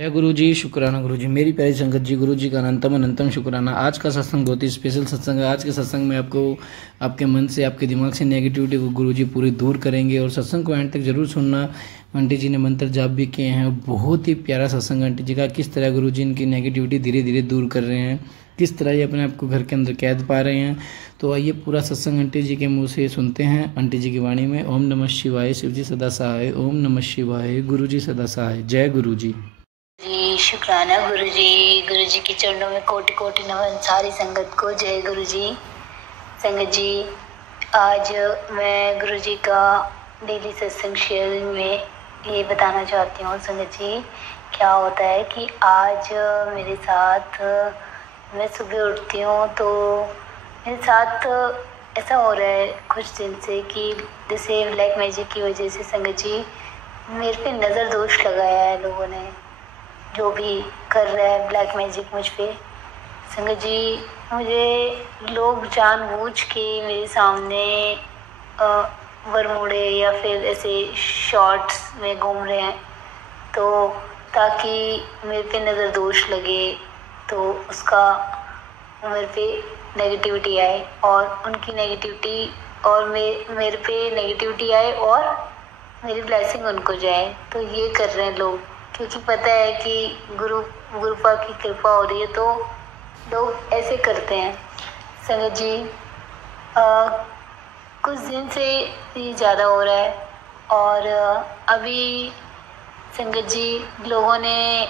जय गुरु जी, शुक्राना गुरु जी। मेरी प्यारी संगत जी, गुरु जी का अनंतम अनंतम शुक्राना। आज का सत्संग बहुत ही स्पेशल सत्संग है। आज के सत्संग में आपको आपके मन से, आपके दिमाग से नेगेटिविटी को गुरु जी पूरी दूर करेंगे और सत्संग को एंड तक जरूर सुनना। आंटी जी ने मंत्र जाप भी किए हैं। बहुत ही प्यारा सत्संग आंटी जी का, किस तरह गुरु जी इनकी नेगेटिविटी धीरे धीरे दूर कर रहे हैं, किस तरह ये अपने आप को घर के अंदर कैद पा रहे हैं। तो आइए पूरा सत्संग आंटी जी के मुँह से सुनते हैं, आंटी जी की वाणी में। ओम नमः शिवाय, शिव जी सदा सहाय। ओम नमः शिवाय, गुरु जी सदा सहाय। जय गुरु जी। जी शुक्राना गुरु जी के चरणों में कोटि कोटि नमन। सारी संगत को जय गुरु जी। संगत जी, आज मैं गुरु जी का डेली सत्संग शेयरिंग में ये बताना चाहती हूँ। संगत जी, क्या होता है कि आज मेरे साथ, मैं सुबह उठती हूँ तो मेरे साथ ऐसा हो रहा है कुछ दिन से कि जैसे ब्लैक मैजिक की वजह से संगत जी मेरे पे नज़र दोष लगाया है लोगों ने। जो भी कर रहा है ब्लैक मैजिक मुझ पे, संगत जी, मुझे लोग जानबूझ के मेरे सामने बरमूडे या फिर ऐसे शॉर्ट्स में घूम रहे हैं, तो ताकि मेरे पे नज़र दोष लगे, तो उसका मेरे पे नेगेटिविटी आए और उनकी नेगेटिविटी और मेरे पे नेगेटिविटी आए और मेरी ब्लेसिंग उनको जाए। तो ये कर रहे हैं लोग, क्योंकि पता है कि गुरुपा की कृपा हो रही है, तो लोग ऐसे करते हैं। संगत जी, कुछ दिन से ये ज़्यादा हो रहा है और अभी संगत जी लोगों ने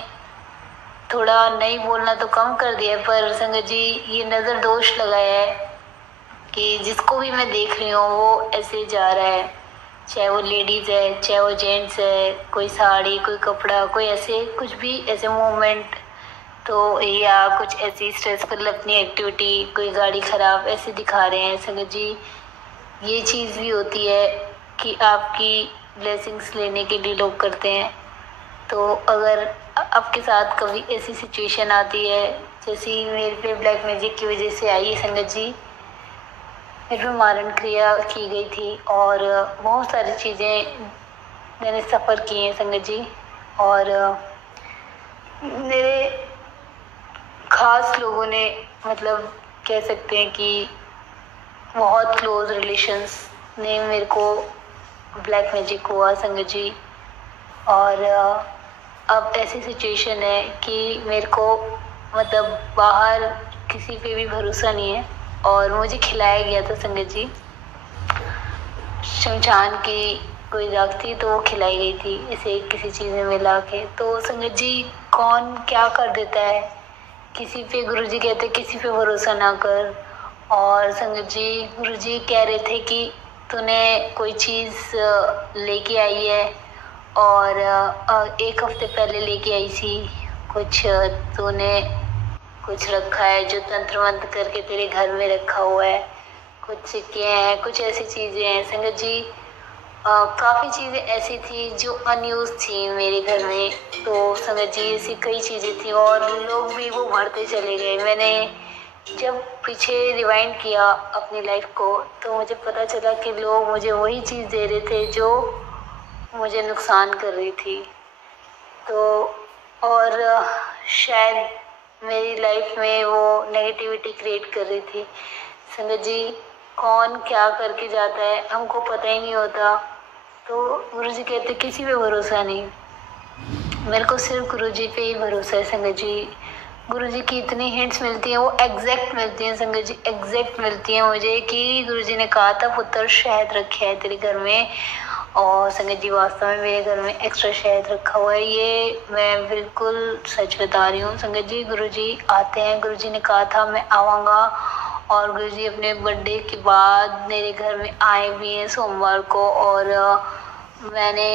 थोड़ा नहीं बोलना तो कम कर दिया है, पर संगत जी ये नज़र दोष लगाया है कि जिसको भी मैं देख रही हूँ वो ऐसे जा रहा है, चाहे वो लेडीज़ है, चाहे वो जेंट्स है, कोई साड़ी, कोई कपड़ा, कोई ऐसे कुछ भी ऐसे मूवमेंट, तो या कुछ ऐसी स्ट्रेसफुल अपनी एक्टिविटी, कोई गाड़ी ख़राब ऐसे दिखा रहे हैं। संगत जी, ये चीज़ भी होती है कि आपकी ब्लेसिंग्स लेने के लिए लोग करते हैं। तो अगर आपके साथ कभी ऐसी सिचुएशन आती है जैसी मेरे पे ब्लैक मैजिक की वजह से आई है संगत जी, मेरे पे मारण क्रिया की गई थी और बहुत सारी चीज़ें मैंने सफ़र की हैं संगत जी। और मेरे ख़ास लोगों ने, मतलब कह सकते हैं कि बहुत क्लोज रिलेशंस ने मेरे को ब्लैक मैजिक हुआ संगत जी। और अब ऐसी सिचुएशन है कि मेरे को मतलब बाहर किसी पे भी भरोसा नहीं है। और मुझे खिलाया गया था संगत जी, शमशान की कोई राख थी तो वो खिलाई गई थी इसे किसी चीज़ में मिला के। तो संगत जी, कौन क्या कर देता है, किसी पे गुरु जी कहते किसी पे भरोसा ना कर। और संगत जी, गुरु जी कह रहे थे कि तूने कोई चीज़ लेके आई है और 1 हफ्ते पहले लेके आई थी, कुछ तूने कुछ रखा है जो तंत्र मंत्र करके तेरे घर में रखा हुआ है, कुछ सिक्के हैं, कुछ ऐसी चीज़ें हैं संगत जी। काफ़ी चीज़ें ऐसी थी जो अनयूज थी मेरे घर में। तो संगत जी ऐसी कई चीज़ें थी और लोग भी वो भरते चले गए। मैंने जब पीछे रिवाइंड किया अपनी लाइफ को तो मुझे पता चला कि लोग मुझे वही चीज़ दे रहे थे जो मुझे नुकसान कर रही थी। तो और शायद मेरी लाइफ में वो नेगेटिविटी क्रिएट कर रही थी। संगत जी, कौन क्या करके जाता है हमको पता ही नहीं होता। तो गुरु जी कहते किसी पे भरोसा नहीं, मेरे को सिर्फ गुरु जी पे ही भरोसा है संगत जी। गुरु जी की इतनी हिंट्स मिलती हैं, वो एग्जैक्ट मिलती हैं संगत जी, एग्जैक्ट मिलती हैं मुझे कि गुरु जी ने कहा था पुत्र शहद रखे है तेरे घर में। और संगत जी, वास्तव में मेरे घर में एक्स्ट्रा शहद रखा हुआ है, ये मैं बिल्कुल सच बता रही हूँ संगत जी। गुरु जी आते हैं, गुरु जी ने कहा था मैं आऊँगा और गुरु जी अपने बर्थडे के बाद मेरे घर में आए भी हैं सोमवार को। और मैंने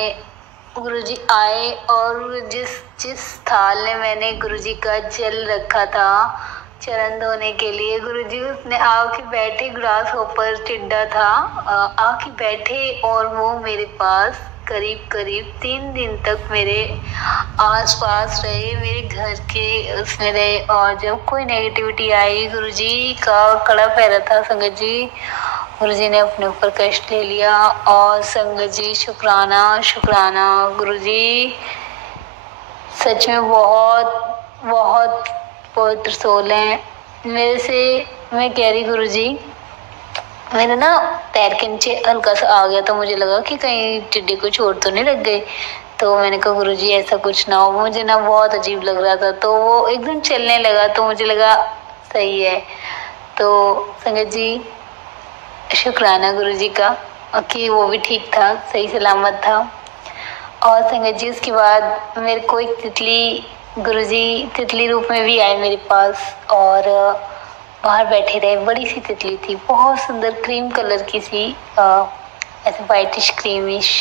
गुरु जी आए और जिस थाल में मैंने गुरु जी का जल रखा था चरण धोने के लिए, गुरु जी उसने आके बैठे, ग्रास ऊपर टिड्डा था, आके बैठे और वो मेरे पास करीब 3 दिन तक मेरे आसपास रहे, मेरे घर के उसमें रहे। और जब कोई नेगेटिविटी आई, गुरु जी का कड़ा पहरा था संगत जी, गुरु जी ने अपने ऊपर कष्ट ले लिया। और संगत जी, शुक्राना शुक्राना गुरु जी, सच में बहुत बहुत पवित्र सोल हैं मेरे से। मैं कह रही गुरुजी, मेरे ना पैर के नीचे हल्का सा आ गया, तो मुझे लगा कि कहीं टिड्डी को चोट तो नहीं लग गई। तो मैंने कहा गुरुजी ऐसा कुछ ना हो, मुझे ना बहुत अजीब लग रहा था। तो वो एकदम चलने लगा, तो मुझे लगा सही है। तो संगत जी शुक्राना गुरुजी का कि वो भी ठीक था, सही सलामत था। और संगत जी उसके बाद मेरे को एक तितली, गुरुजी तितली रूप में भी आए मेरे पास और बाहर बैठे रहे। बड़ी सी तितली थी, बहुत सुंदर, क्रीम कलर की सी, ऐसे वाइटिश क्रीमिश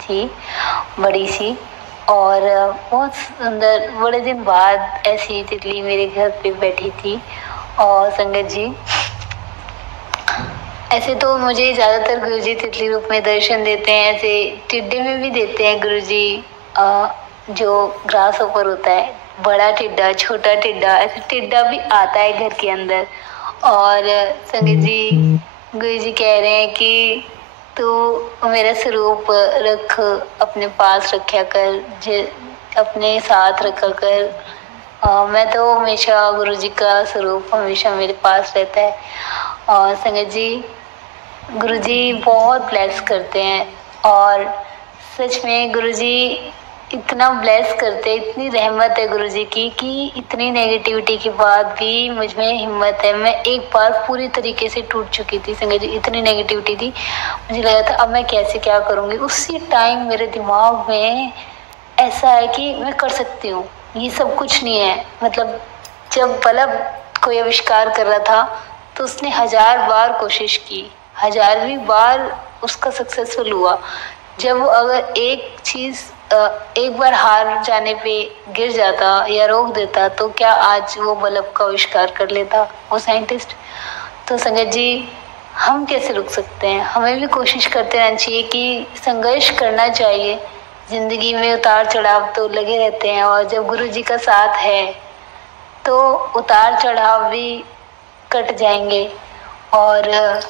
थी, बड़ी सी और बहुत सुंदर। बड़े दिन बाद ऐसी तितली मेरे घर पे बैठी थी। और संगत जी ऐसे तो मुझे ज़्यादातर गुरुजी तितली रूप में दर्शन देते हैं, ऐसे टिड्डे में भी देते हैं गुरुजी। जो ग्रास ऊपर होता है, बड़ा टिड्डा, छोटा टिड्डा, ऐसे टिड्डा भी आता है घर के अंदर। और संगत जी गुरुजी कह रहे हैं कि तू मेरा स्वरूप रख, अपने पास रखा कर, अपने साथ रखा कर। मैं तो हमेशा गुरुजी का स्वरूप हमेशा मेरे पास रहता है। और संगत जी गुरुजी बहुत ब्लेस करते हैं और सच में गुरुजी इतना ब्लेस करते हैं, इतनी रहमत है गुरुजी की कि इतनी नेगेटिविटी के बाद भी मुझ में हिम्मत है। मैं एक बार पूरी तरीके से टूट चुकी थी संगत जी, इतनी नेगेटिविटी थी, मुझे लगा था अब मैं कैसे क्या करूँगी। उसी टाइम मेरे दिमाग में ऐसा है कि मैं कर सकती हूँ, ये सब कुछ नहीं है। मतलब जब बल्ब कोई आविष्कार कर रहा था तो उसने 1000 बार कोशिश की, 1000वीं बार उसका सक्सेसफुल हुआ। जब अगर एक चीज़ एक बार हार जाने पे गिर जाता या रोक देता, तो क्या आज वो बल्ब का आविष्कार कर लेता वो साइंटिस्ट। तो संगत जी हम कैसे रुक सकते हैं, हमें भी कोशिश करते रहना चाहिए कि संघर्ष करना चाहिए। ज़िंदगी में उतार चढ़ाव तो लगे रहते हैं और जब गुरु जी का साथ है तो उतार चढ़ाव भी कट जाएंगे। और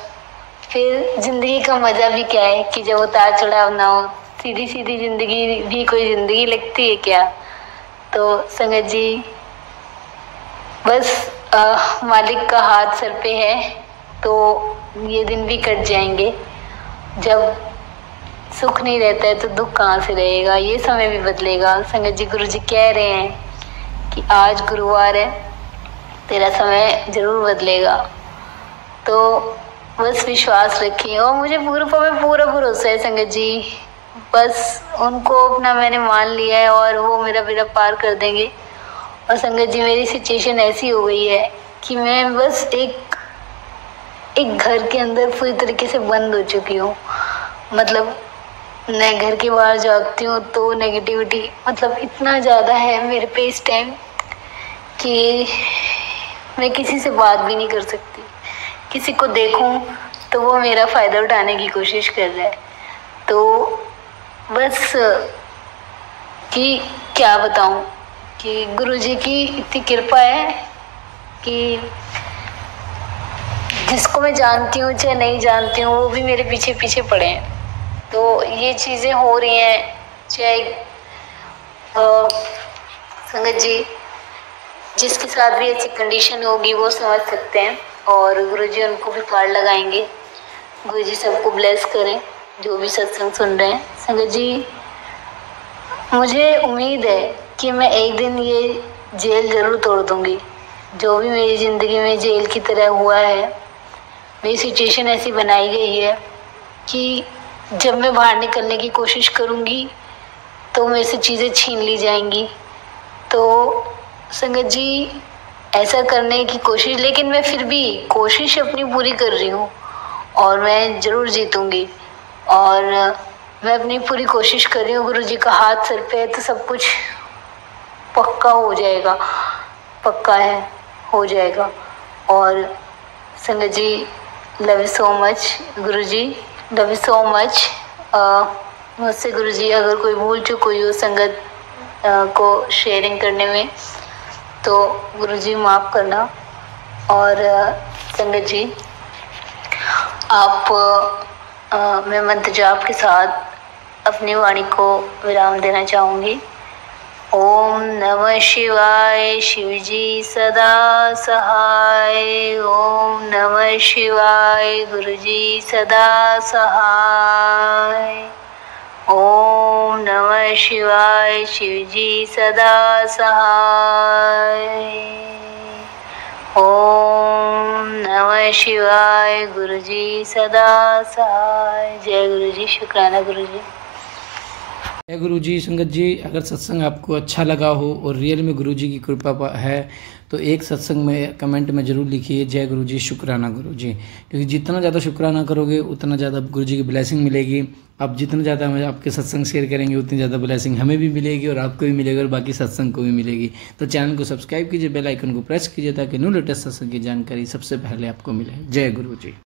फिर ज़िंदगी का मज़ा भी क्या है कि जब उतार चढ़ाव ना हो, सीधी सीधी ज़िंदगी भी कोई ज़िंदगी लगती है क्या। तो संगत जी बस मालिक का हाथ सर पे है तो ये दिन भी कट जाएंगे। जब सुख नहीं रहता है तो दुख कहाँ से रहेगा, ये समय भी बदलेगा। संगत जी गुरु जी कह रहे हैं कि आज गुरुवार है, तेरा समय जरूर बदलेगा। तो बस विश्वास रखिए और मुझे गुरु पे पूरा भरोसा है संगत जी। बस उनको अपना मैंने मान लिया है और वो मेरा बेड़ा पार कर देंगे। और संगत जी मेरी सिचुएशन ऐसी हो गई है कि मैं बस एक घर के अंदर पूरी तरीके से बंद हो चुकी हूँ। मतलब मैं घर के बाहर जाती हूँ तो नेगेटिविटी मतलब इतना ज़्यादा है मेरे पे इस टाइम कि मैं किसी से बात भी नहीं कर सकती। किसी को देखूं तो वो मेरा फ़ायदा उठाने की कोशिश कर रहा है। तो बस कि क्या बताऊं कि गुरुजी की इतनी कृपा है कि जिसको मैं जानती हूँ चाहे नहीं जानती हूँ वो भी मेरे पीछे पीछे पड़े हैं। तो ये चीज़ें हो रही हैं, चाहे संगत जी जिसके साथ भी ऐसी कंडीशन होगी वो समझ सकते हैं और गुरुजी उनको भी पार लगाएंगे। गुरुजी सबको ब्लेस करें जो भी सत्संग सुन रहे हैं। संगत जी मुझे उम्मीद है कि मैं एक दिन ये जेल ज़रूर तोड़ दूँगी। जो भी मेरी ज़िंदगी में जेल की तरह हुआ है, मेरी सिचुएशन ऐसी बनाई गई है कि जब मैं बाहर निकलने की कोशिश करूँगी तो मेरे से चीज़ें छीन ली जाएंगी। तो संगत जी ऐसा करने की कोशिश, लेकिन मैं फिर भी कोशिश अपनी पूरी कर रही हूँ और मैं ज़रूर जीतूँगी। और मैं अपनी पूरी कोशिश कर रही हूँ। गुरु जी का हाथ सर पे है तो सब कुछ पक्का हो जाएगा, पक्का है, हो जाएगा। और संगत जी love you so much Guru ji, love you so much. मुझसे गुरु जी अगर कोई भूल चूक हुई हो संगत को शेयरिंग करने में तो गुरु जी माफ़ करना। और संगत जी आप मैं मंत्र जाप के साथ अपनी वाणी को विराम देना चाहूँगी। ओम नमः शिवाय शिवजी सदा सहाय। ओम नमः शिवाय गुरुजी सदा सहाय। ओम नमः शिवाय शिवजी सदा सहाय। ओम नमः शिवाय गुरुजी सदा सहाय। जय गुरुजी। शुक्राना गुरुजी। जय गुरु जी। संगत जी, अगर सत्संग आपको अच्छा लगा हो और रियल में गुरु जी की कृपा है तो एक सत्संग में कमेंट में ज़रूर लिखिए जय गुरु जी, शुक्राना गुरु जी। क्योंकि जितना ज़्यादा शुक्राना करोगे उतना ज़्यादा गुरु जी की ब्लेसिंग मिलेगी। आप जितना ज़्यादा हमें आपके सत्संग शेयर करेंगे उतनी ज़्यादा ब्लेसिंग हमें भी मिलेगी और आपको भी मिलेगी और बाकी सत्संग को भी मिलेगी। तो चैनल को सब्सक्राइब कीजिए, बेल आइकन को प्रेस कीजिए ताकि न्यू लेटेस्ट सत्संग की जानकारी सबसे पहले आपको मिले। जय गुरु जी।